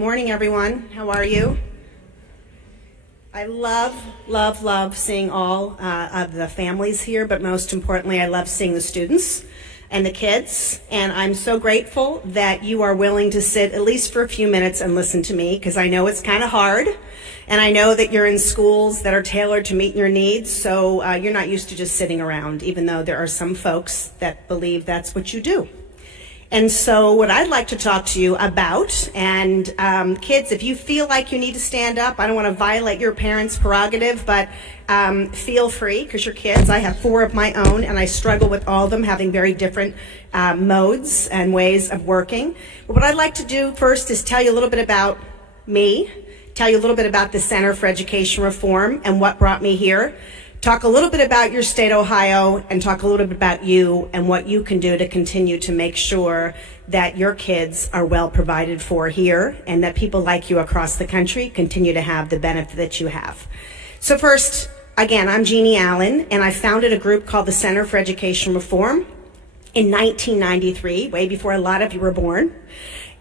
Morning, everyone. How are you? I love seeing all of the families here, but most importantly, I love seeing the students and the kids. And I'm so grateful that you are willing to sit at least for a few minutes and listen to me, because I know it's kind of hard. And I know that you're in schools that are tailored to meet your needs, so you're not used to just sitting around, even though there are some folks that believe that's what you do. And so what I'd like to talk to you about, and kids, if you feel like you need to stand up, I don't want to violate your parents' prerogative, but feel free, because you're kids. I have 4 of my own, and I struggle with all of them having very different modes and ways of working. But what I'd like to do first is tell you a little bit about me, tell you a little bit about the Center for Education Reform and what brought me here. Talk a little bit about your state, Ohio, and talk a little bit about you and what you can do to continue to make sure that your kids are well provided for here and that people like you across the country continue to have the benefit that you have. So first, again, I'm Jeanne Allen, and I founded a group called the Center for Education Reform in 1993, way before a lot of you were born.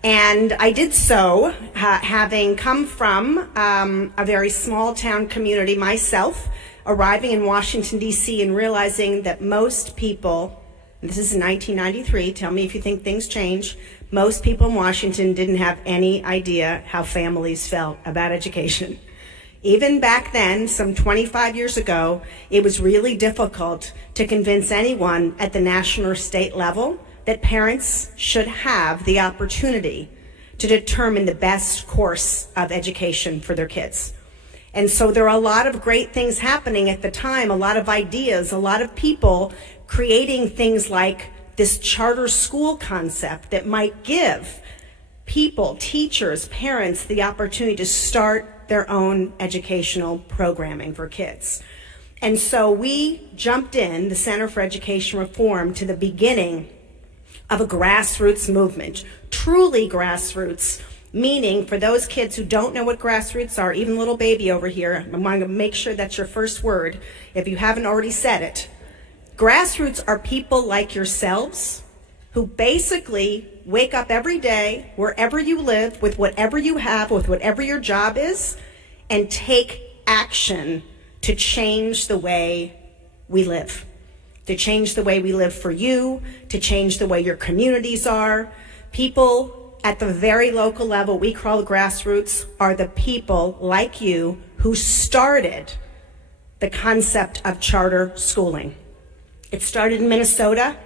And I did so having come from a very small town community myself, arriving in Washington, D.C. and realizing that most people, and this is in 1993, tell me if you think things change, most people in Washington didn't have any idea how families felt about education. Even back then, some 25 years ago, it was really difficult to convince anyone at the national or state level that parents should have the opportunity to determine the best course of education for their kids. And so there are a lot of great things happening at the time, a lot of ideas, a lot of people creating things like this charter school concept that might give people, teachers, parents, the opportunity to start their own educational programming for kids. And so we jumped in, the Center for Education Reform, to the beginning of a grassroots movement, truly grassroots. Meaning, for those kids who don't know what grassroots are, even little baby over here, I want to make sure that's your first word, if you haven't already said it. Grassroots are people like yourselves who basically wake up every day, wherever you live, with whatever you have, with whatever your job is, and take action to change the way we live. To change the way we live for you, to change the way your communities are. People at the very local level, we call grassroots, are the people like you who started the concept of charter schooling. It started in Minnesota.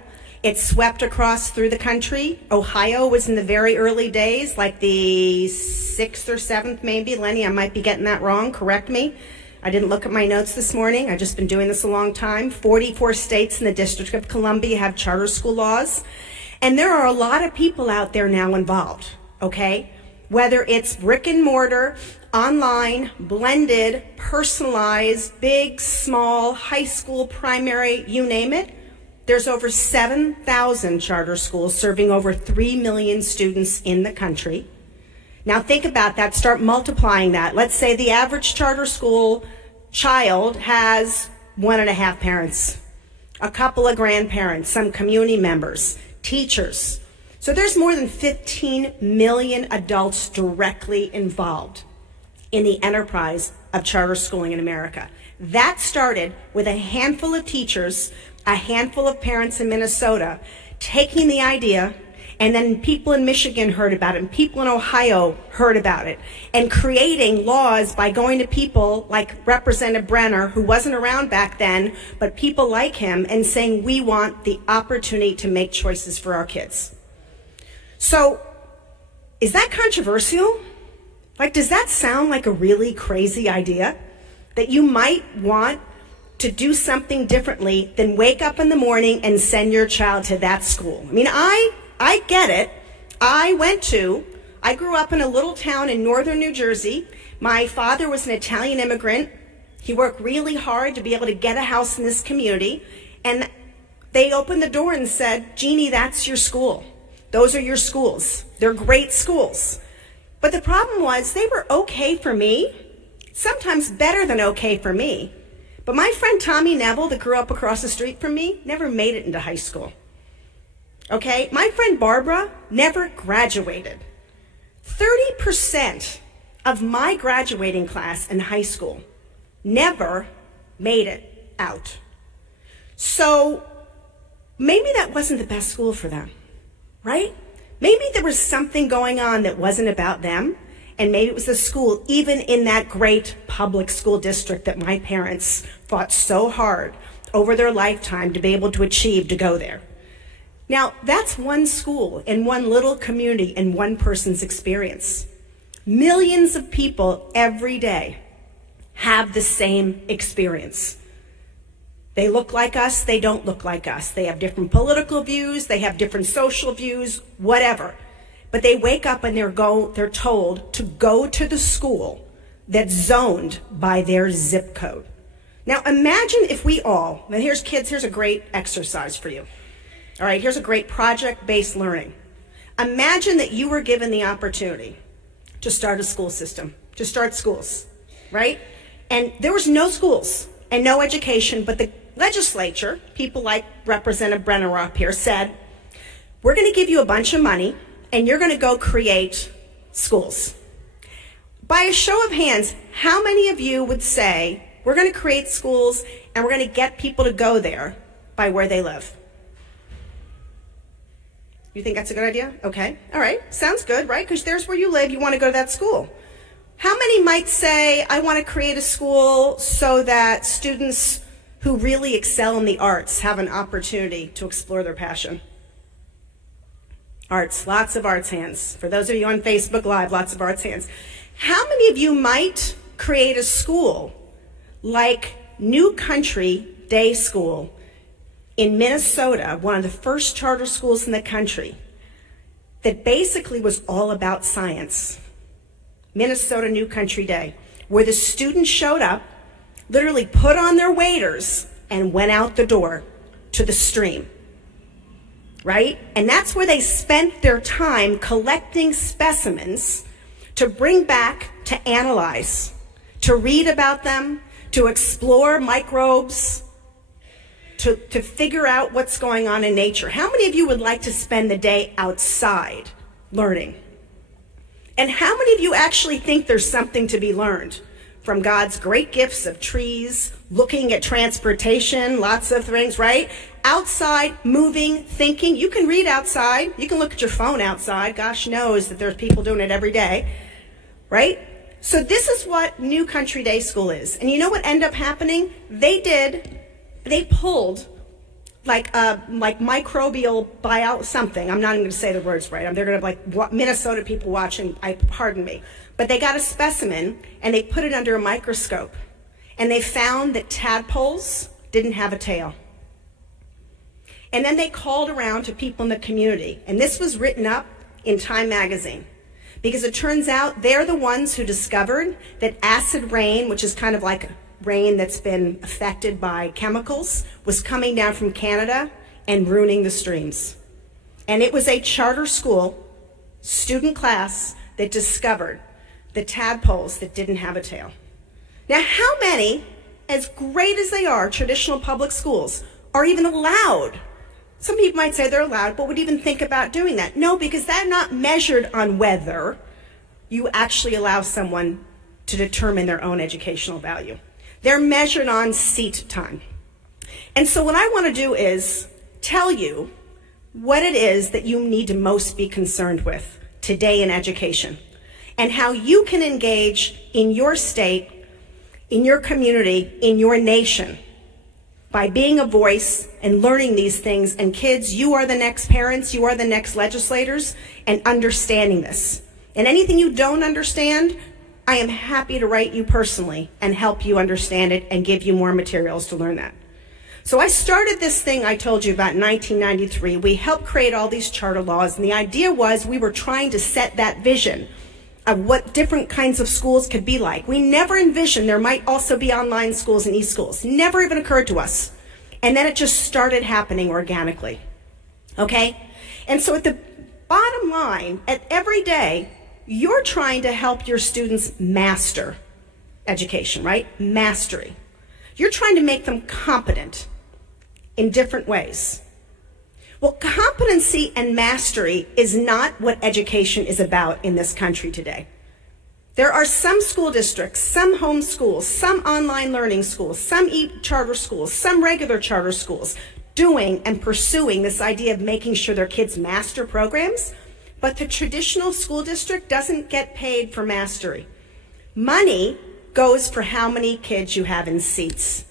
It swept across through the country. Ohio was in the very early days, like the 6th or 7th maybe. Lenny, I might be getting that wrong. Correct me. I didn't look at my notes this morning. I've just been doing this a long time. 44 states in the District of Columbia have charter school laws. And there are a lot of people out there now involved, okay? Whether it's brick and mortar, online, blended, personalized, big, small, high school, primary, you name it, there's over 7,000 charter schools serving over 3 million students in the country. Now think about that, start multiplying that. Let's say the average charter school child has 1.5 parents, a couple of grandparents, some community members, teachers. So there's more than 15 million adults directly involved in the enterprise of charter schooling in America. That started with a handful of teachers, a handful of parents in Minnesota taking the idea, and then people in Michigan heard about it, and people in Ohio heard about it, and creating laws by going to people like Representative Brenner, who wasn't around back then, but people like him, and saying, we want the opportunity to make choices for our kids. So, is that controversial? Like, does that sound like a really crazy idea? That you might want to do something differently than wake up in the morning and send your child to that school? I mean, I get it. I grew up in a little town in northern New Jersey. My father was an Italian immigrant. He worked really hard to be able to get a house in this community. And they opened the door and said, Jeanne, that's your school. Those are your schools. They're great schools. But the problem was they were okay for me, sometimes better than okay for me. But my friend Tommy Neville, that grew up across the street from me, never made it into high school. Okay, my friend Barbara never graduated. 30% of my graduating class in high school never made it out. So maybe that wasn't the best school for them, right? Maybe there was something going on that wasn't about them, and maybe it was the school, even in that great public school district that my parents fought so hard over their lifetime to be able to achieve to go there. Now, that's one school in one little community in one person's experience. Millions of people every day have the same experience. They look like us, they don't look like us. They have different political views, they have different social views, whatever. But they wake up and they're told to go to the school that's zoned by their zip code. Now imagine if we all, and here's kids, here's a great exercise for you. All right, here's a great project-based learning. Imagine that you were given the opportunity to start a school system, to start schools, right? And there was no schools and no education, but the legislature, people like Representative Brenner up here, said, we're going to give you a bunch of money and you're going to go create schools. By a show of hands, how many of you would say, we're going to create schools and we're going to get people to go there by where they live? You think that's a good idea? Okay. All right. Sounds good, right? Because there's where you live. You want to go to that school. How many might say, I want to create a school so that students who really excel in the arts have an opportunity to explore their passion? Arts, lots of arts hands. For those of you on Facebook Live, lots of arts hands. How many of you might create a school like New Country Day School in Minnesota, one of the first charter schools in the country, that basically was all about science? Minnesota New Country Day, where the students showed up, literally put on their waders, and went out the door to the stream, right? And that's where they spent their time collecting specimens to bring back to analyze, to read about them, to explore microbes, to figure out what's going on in nature. How many of you would like to spend the day outside learning? And how many of you actually think there's something to be learned from God's great gifts of trees, looking at transportation, lots of things, right? Outside, moving, thinking. You can read outside. You can look at your phone outside. Gosh knows that there's people doing it every day, right? So this is what New Country Day School is. And you know what ended up happening? They pulled like microbial bio something. I'm not even going to say the words right. They're going to like Minnesota people watching. Pardon me, but they got a specimen and they put it under a microscope, and they found that tadpoles didn't have a tail. And then they called around to people in the community, and this was written up in Time magazine, because it turns out they're the ones who discovered that acid rain, which is kind of like rain that's been affected by chemicals, was coming down from Canada and ruining the streams. And it was a charter school student class that discovered the tadpoles that didn't have a tail. Now, how many, as great as they are, traditional public schools, are even allowed? Some people might say they're allowed, but would even think about doing that. No, because they're not measured on whether you actually allow someone to determine their own educational value. They're measured on seat time. And so what I want to do is tell you what it is that you need to most be concerned with today in education, and how you can engage in your state, in your community, in your nation, by being a voice and learning these things. And kids, you are the next parents, you are the next legislators, and understanding this. And anything you don't understand, I am happy to write you personally and help you understand it and give you more materials to learn that. So I started this thing I told you about in 1993. We helped create all these charter laws, and the idea was we were trying to set that vision of what different kinds of schools could be like. We never envisioned there might also be online schools and e-schools. Never even occurred to us. And then it just started happening organically. Okay? And so at the bottom line, at every day, you're trying to help your students master education, right? Mastery. You're trying to make them competent in different ways. Well, competency and mastery is not what education is about in this country today. There are some school districts, some home schools, some online learning schools, some charter schools, some regular charter schools doing and pursuing this idea of making sure their kids master programs, but the traditional school district doesn't get paid for mastery. Money goes for how many kids you have in seats,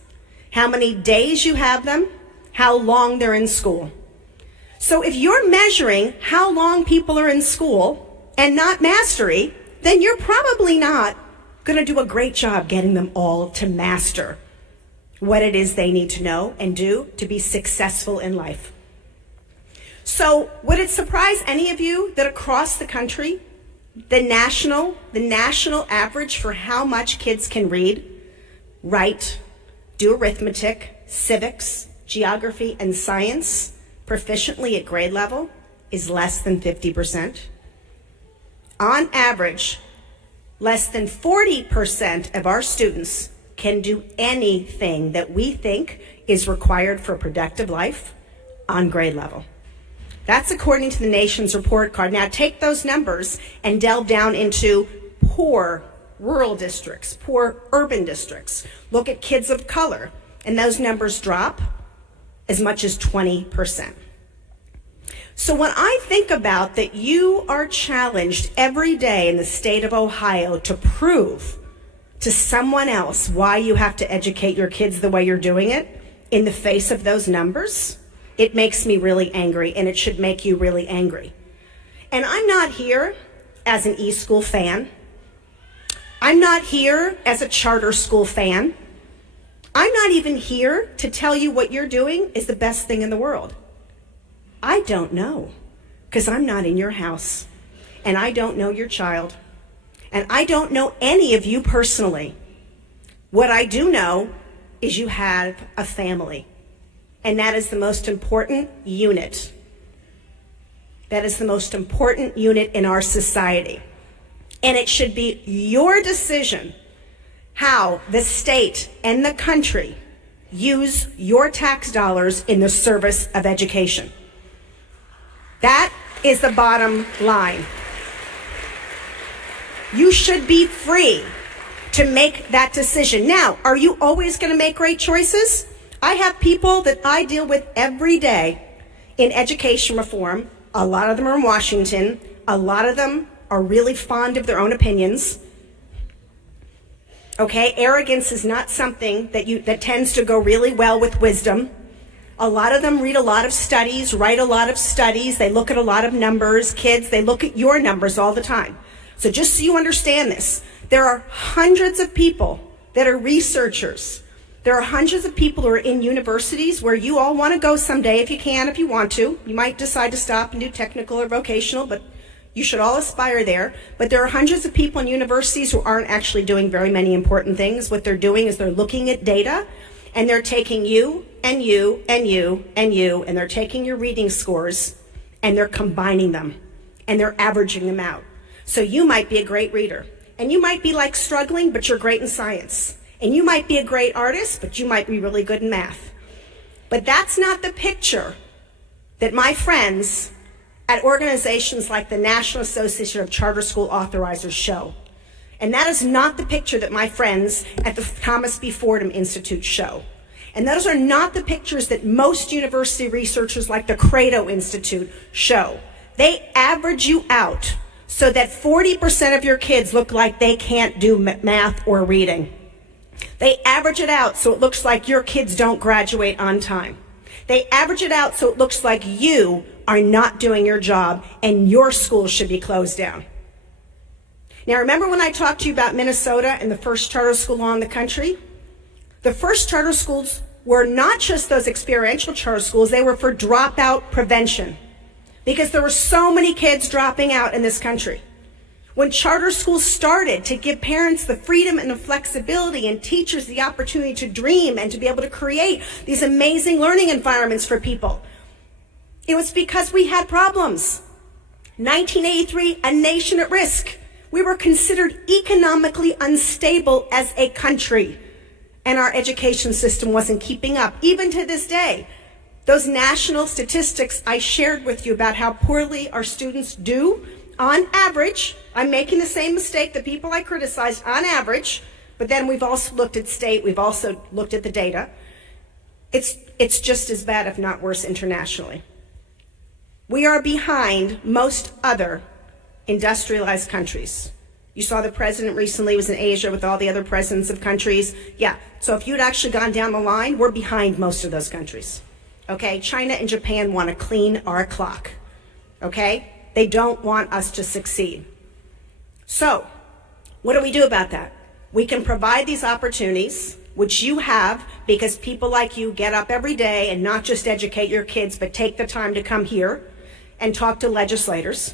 how many days you have them, how long they're in school. So if you're measuring how long people are in school and not mastery, then you're probably not going to do a great job getting them all to master what it is they need to know and do to be successful in life. So would it surprise any of you that across the country, the national average for how much kids can read, write, do arithmetic, civics, geography, and science proficiently at grade level is less than 50%. On average, less than 40% of our students can do anything that we think is required for a productive life on grade level. That's according to the nation's report card. Now take those numbers and delve down into poor rural districts, poor urban districts. Look at kids of color, and those numbers drop as much as 20%. So when I think about that you are challenged every day in the state of Ohio to prove to someone else why you have to educate your kids the way you're doing it in the face of those numbers, it makes me really angry, and it should make you really angry. And I'm not here as an e-school fan. I'm not here as a charter school fan. I'm not even here to tell you what you're doing is the best thing in the world. I don't know, because I'm not in your house, and I don't know your child, and I don't know any of you personally. What I do know is you have a family, and that is the most important unit. That is the most important unit in our society. And it should be your decision how the state and the country use your tax dollars in the service of education. That is the bottom line. You should be free to make that decision. Now, are you always going to make great choices? I have people that I deal with every day in education reform. A lot of them are in Washington. A lot of them are really fond of their own opinions. Okay, arrogance is not something that tends to go really well with wisdom. A lot of them read a lot of studies, write a lot of studies. They look at a lot of numbers. Kids, they look at your numbers all the time. So just so you understand this, there are hundreds of people that are researchers. There are hundreds of people who are in universities where you all want to go someday if you can, if you want to. You might decide to stop and do technical or vocational, but you should all aspire there. But there are hundreds of people in universities who aren't actually doing very many important things. What they're doing is they're looking at data, and they're taking you and you and you and you, and they're taking your reading scores, and they're combining them, and they're averaging them out. So you might be a great reader, and you might be like struggling, but you're great in science. And you might be a great artist, but you might be really good in math. But that's not the picture that my friends at organizations like the National Association of Charter School Authorizers show. And that is not the picture that my friends at the Thomas B. Fordham Institute show. And those are not the pictures that most university researchers like the Credo Institute show. They average you out so that 40% of your kids look like they can't do math or reading. They average it out so it looks like your kids don't graduate on time. They average it out so it looks like you are not doing your job and your school should be closed down. Now, remember when I talked to you about Minnesota and the first charter school law in the country? The first charter schools were not just those experiential charter schools, they were for dropout prevention, because there were so many kids dropping out in this country. When charter schools started to give parents the freedom and the flexibility and teachers the opportunity to dream and to be able to create these amazing learning environments for people, it was because we had problems. 1983, a nation at risk. We were considered economically unstable as a country, and our education system wasn't keeping up. Even to this day, Those national statistics I shared with you about how poorly our students do, on average, I'm making the same mistake that people I criticized on average, but then we've also looked at state, we've also looked at the data. It's just as bad, if not worse, internationally. We are behind most other industrialized countries. You saw the president recently was in Asia with all the other presidents of countries. Yeah, so if you'd actually gone down the line, we're behind most of those countries. Okay, China and Japan want to clean our clock. Okay, they don't want us to succeed. So, what do we do about that? We can provide these opportunities, which you have because people like you get up every day and not just educate your kids, but take the time to come here and talk to legislators,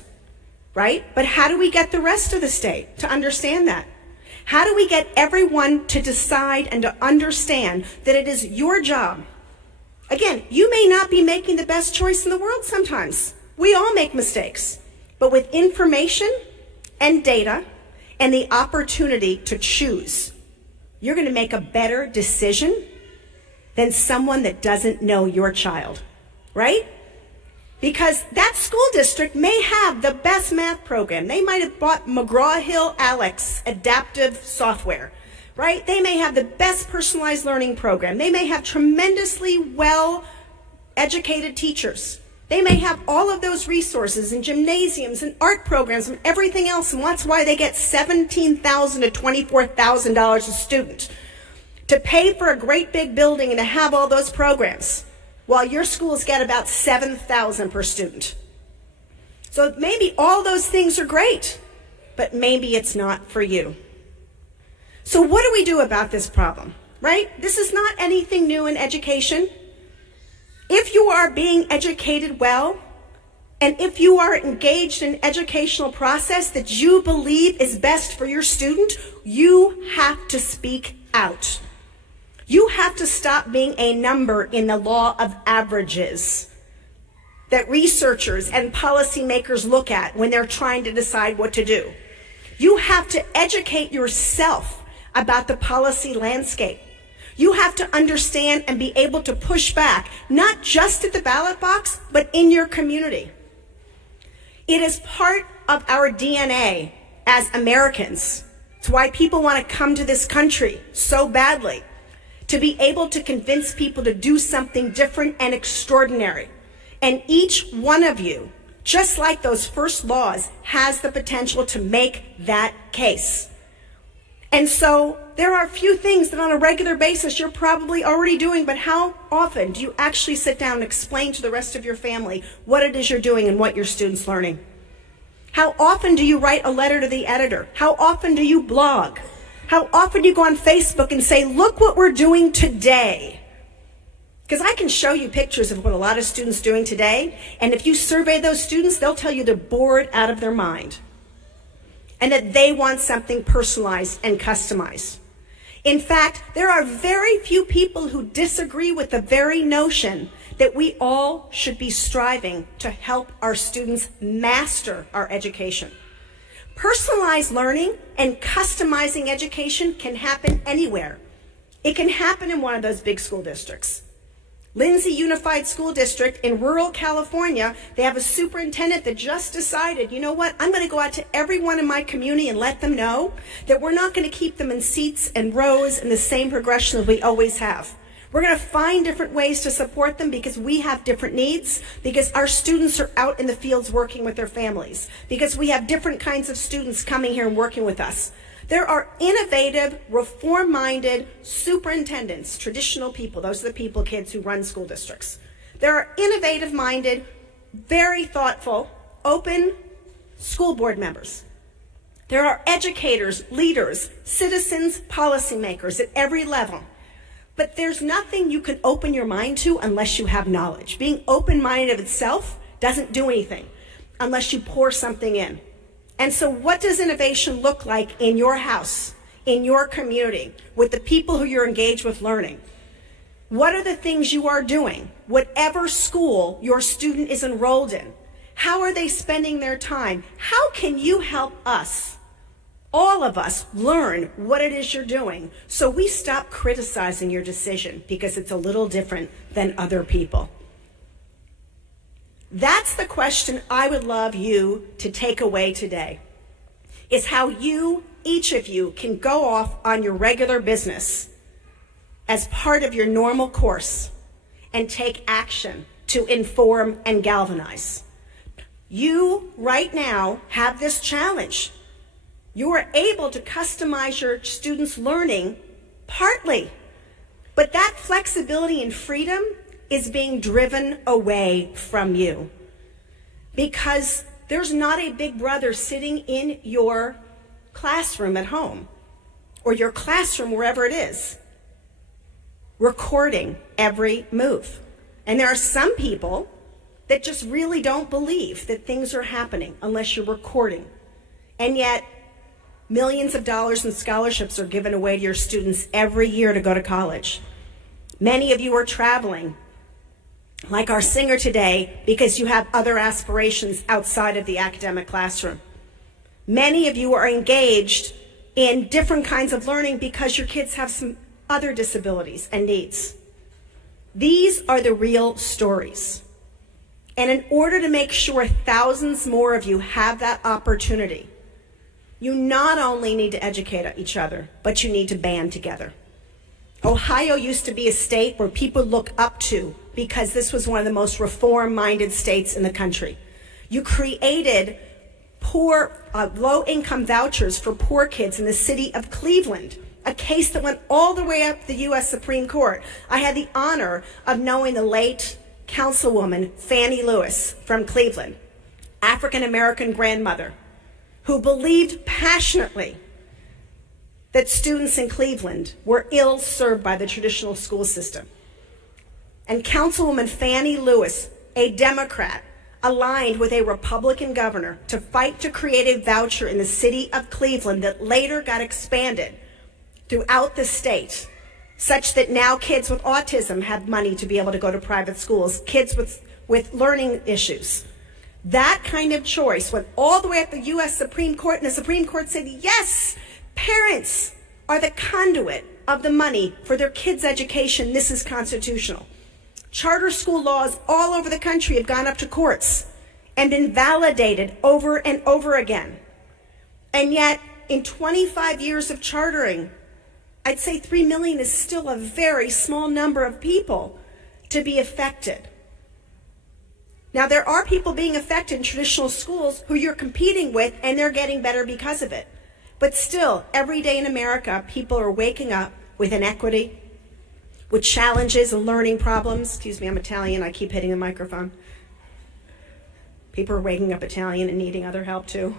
right? But how do we get the rest of the state to understand that? How do we get everyone to decide and to understand that it is your job? Again, you may not be making the best choice in the world sometimes. We all make mistakes. But with information and data and the opportunity to choose, you're going to make a better decision than someone that doesn't know your child, right? Because that school district may have the best math program. They might have bought McGraw-Hill Alex adaptive software, right? They may have the best personalized learning program. They may have tremendously well-educated teachers. They may have all of those resources and gymnasiums and art programs and everything else, and that's why they get $17,000 to $24,000 a student to pay for a great big building and to have all those programs, while your schools get about $7,000 per student. So maybe all those things are great, but maybe it's not for you. So what do we do about this problem, right? This is not anything new in education. If you are being educated well, and if you are engaged in an educational process that you believe is best for your student, you have to speak out. You have to stop being a number in the law of averages that researchers and policymakers look at when they're trying to decide what to do. You have to educate yourself about the policy landscape. You have to understand and be able to push back, not just at the ballot box, but in your community. It is part of our DNA as Americans. It's why people want to come to this country so badly, to be able to convince people to do something different and extraordinary. And each one of you, just like those first laws, has the potential to make that case. And so there are a few things that on a regular basis you're probably already doing, but how often do you actually sit down and explain to the rest of your family what it is you're doing and what your students are learning? How often do you write a letter to the editor? How often do you blog? How often do you go on Facebook and say, look what we're doing today? Because I can show you pictures of what a lot of students are doing today, and if you survey those students, they'll tell you they're bored out of their mind, and that they want something personalized and customized. In fact, there are very few people who disagree with the very notion that we all should be striving to help our students master our education. Personalized learning and customizing education can happen anywhere. It can happen in one of those big school districts. Lindsay Unified School District in rural California, they have a superintendent that just decided, you know what, I'm going to go out to everyone in my community and let them know that we're not going to keep them in seats and rows in the same progression as we always have. We're going to find different ways to support them because we have different needs, because our students are out in the fields working with their families, because we have different kinds of students coming here and working with us. There are innovative, reform-minded superintendents, traditional people. Those are the people, kids, who run school districts. There are innovative-minded, very thoughtful, open school board members. There are educators, leaders, citizens, policymakers at every level. But there's nothing you can open your mind to unless you have knowledge. Being open-minded of itself doesn't do anything unless you pour something in. And so what does innovation look like in your house, in your community, with the people who you're engaged with learning? What are the things you are doing? Whatever school your student is enrolled in, how are they spending their time? How can you help us, all of us, learn what it is you're doing so we stop criticizing your decision because it's a little different than other people? That's the question I would love you to take away today, is how you, each of you, can go off on your regular business as part of your normal course and take action to inform and galvanize. You, right now, have this challenge. You are able to customize your students' learning partly, but that flexibility and freedom is being driven away from you because there's not a big brother sitting in your classroom at home or your classroom wherever it is recording every move. And there are some people that just really don't believe that things are happening unless you're recording. And yet millions of dollars in scholarships are given away to your students every year to go to college. Many of you are traveling, like our singer today, because you have other aspirations outside of the academic classroom. Many of you are engaged in different kinds of learning because your kids have some other disabilities and needs. These are the real stories. And in order to make sure thousands more of you have that opportunity, you not only need to educate each other, but you need to band together. Ohio used to be a state where people look up to because this was one of the most reform-minded states in the country. You created low-income vouchers for poor kids in the city of Cleveland, a case that went all the way up the U.S. Supreme Court. I had the honor of knowing the late Councilwoman Fannie Lewis from Cleveland, African-American grandmother, who believed passionately that students in Cleveland were ill-served by the traditional school system. And Councilwoman Fannie Lewis, a Democrat, aligned with a Republican governor to fight to create a voucher in the city of Cleveland that later got expanded throughout the state, such that now kids with autism have money to be able to go to private schools, kids with learning issues. That kind of choice went all the way up the U.S. Supreme Court, and the Supreme Court said, yes, parents are the conduit of the money for their kids' education. This is constitutional. Charter school laws all over the country have gone up to courts and been validated over and over again. And yet, in 25 years of chartering, I'd say 3 million is still a very small number of people to be affected. Now, there are people being affected in traditional schools who you're competing with, and they're getting better because of it. But still, every day in America, people are waking up with inequity, with challenges and learning problems. Excuse me, I'm Italian. I keep hitting the microphone. People are waking up Italian and needing other help too.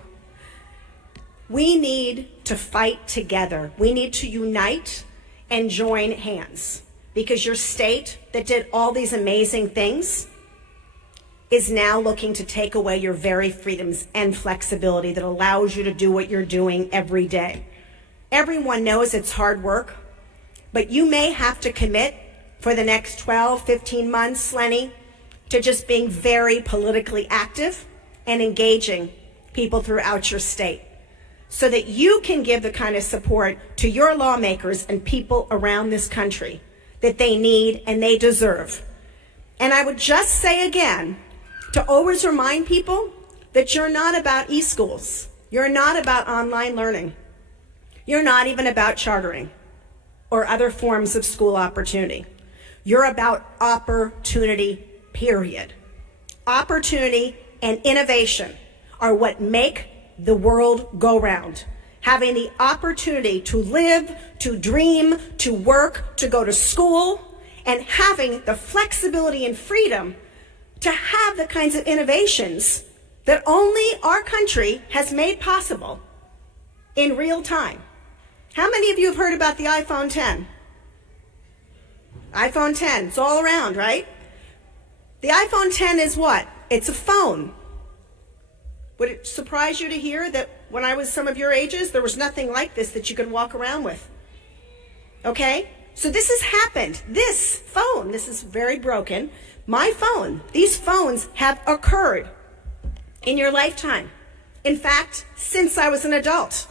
We need to fight together. We need to unite and join hands, because your state that did all these amazing things is now looking to take away your very freedoms and flexibility that allows you to do what you're doing every day. Everyone knows it's hard work, but you may have to commit for the next 12, 15 months, Lenny, to just being very politically active and engaging people throughout your state so that you can give the kind of support to your lawmakers and people around this country that they need and they deserve. And I would just say again, to always remind people that you're not about e-schools. You're not about online learning. You're not even about chartering or other forms of school opportunity. You're about opportunity, period. Opportunity and innovation are what make the world go round. Having the opportunity to live, to dream, to work, to go to school, and having the flexibility and freedom to have the kinds of innovations that only our country has made possible in real time. How many of you have heard about the iPhone 10? iPhone 10, it's all around, right? The iPhone 10 is what? It's a phone. Would it surprise you to hear that when I was some of your ages, there was nothing like this that you could walk around with? Okay? So this has happened. This phone, this is very broken. My phone, these phones have occurred in your lifetime. In fact, since I was an adult.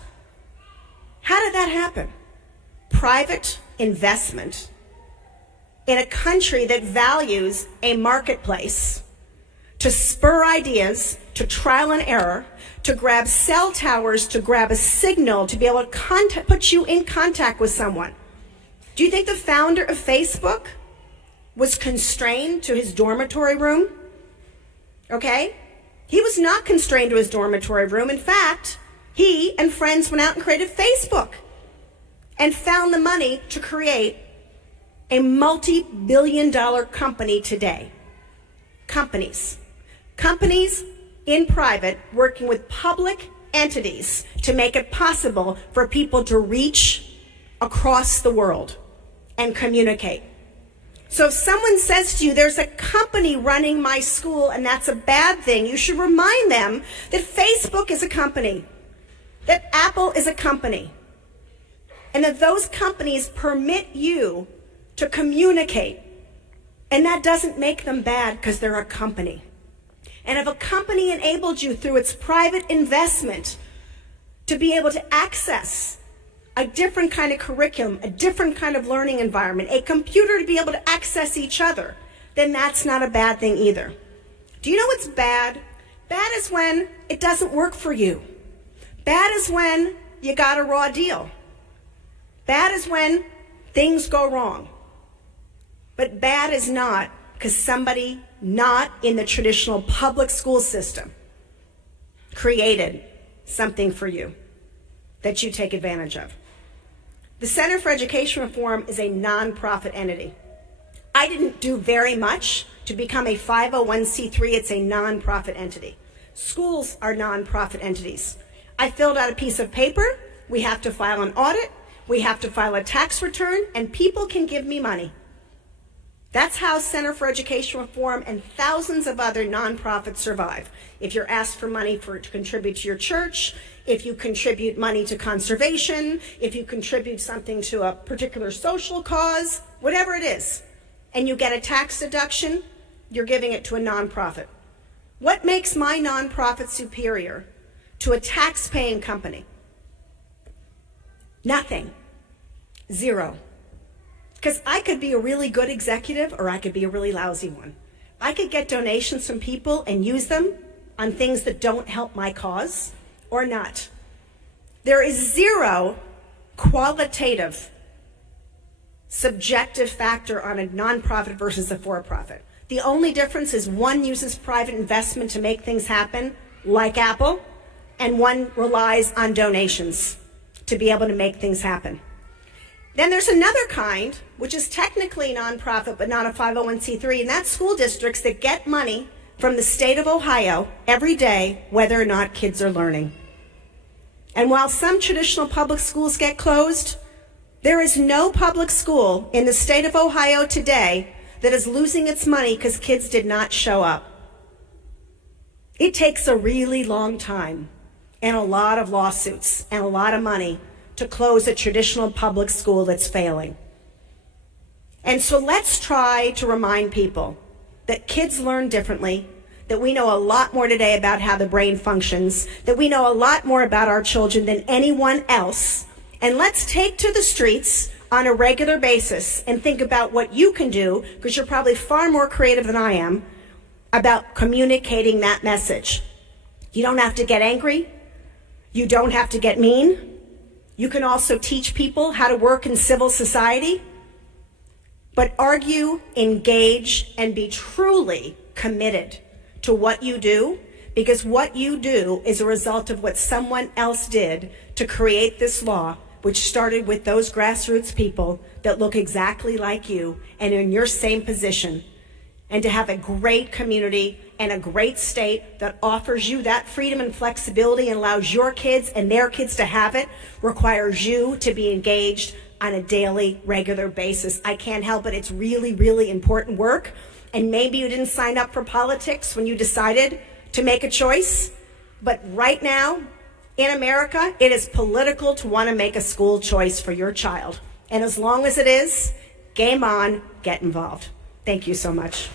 How did that happen? Private investment in a country that values a marketplace to spur ideas, to trial and error, to grab cell towers, to grab a signal, to be able to put you in contact with someone. Do you think the founder of Facebook was constrained to his dormitory room? Okay? He was not constrained to his dormitory room. In fact, he and friends went out and created Facebook and found the money to create a multi-billion-dollar company today. Companies in private working with public entities to make it possible for people to reach across the world and communicate. So if someone says to you, there's a company running my school and that's a bad thing, you should remind them that Facebook is a company, that Apple is a company, and that those companies permit you to communicate. And that doesn't make them bad because they're a company. And if a company enabled you through its private investment to be able to access a different kind of curriculum, a different kind of learning environment, a computer to be able to access each other, then that's not a bad thing either. Do you know what's bad? Bad is when it doesn't work for you. Bad is when you got a raw deal. Bad is when things go wrong. But bad is not because somebody not in the traditional public school system created something for you that you take advantage of. The Center for Education Reform is a nonprofit entity. I didn't do very much to become a 501c3. It's a nonprofit entity. Schools are nonprofit entities. I filled out a piece of paper. We have to file an audit. We have to file a tax return, and people can give me money. That's how Center for Education Reform and thousands of other nonprofits survive. If you're asked for money to contribute to your church, if you contribute money to conservation, if you contribute something to a particular social cause, whatever it is, and you get a tax deduction, you're giving it to a nonprofit. What makes my nonprofit superior to a tax-paying company? Nothing. Zero. Because I could be a really good executive or I could be a really lousy one. I could get donations from people and use them on things that don't help my cause or not. There is zero qualitative, subjective factor on a nonprofit versus a for-profit. The only difference is one uses private investment to make things happen, like Apple, and one relies on donations to be able to make things happen. Then there's another kind, which is technically nonprofit but not a 501c3, and that's school districts that get money from the state of Ohio every day, whether or not kids are learning. And while some traditional public schools get closed, there is no public school in the state of Ohio today that is losing its money because kids did not show up. It takes a really long time and a lot of lawsuits and a lot of money to close a traditional public school that's failing. And so let's try to remind people that kids learn differently, that we know a lot more today about how the brain functions, that we know a lot more about our children than anyone else. And let's take to the streets on a regular basis and think about what you can do, because you're probably far more creative than I am, about communicating that message. You don't have to get angry. You don't have to get mean. You can also teach people how to work in civil society, but argue, engage, and be truly committed to what you do, because what you do is a result of what someone else did to create this law, which started with those grassroots people that look exactly like you and are in your same position. And to have a great community and a great state that offers you that freedom and flexibility and allows your kids and their kids to have it requires you to be engaged on a daily, regular basis. I can't help it. It's really, really important work. And maybe you didn't sign up for politics when you decided to make a choice. But right now, in America, it is political to want to make a school choice for your child. And as long as it is, game on, get involved. Thank you so much.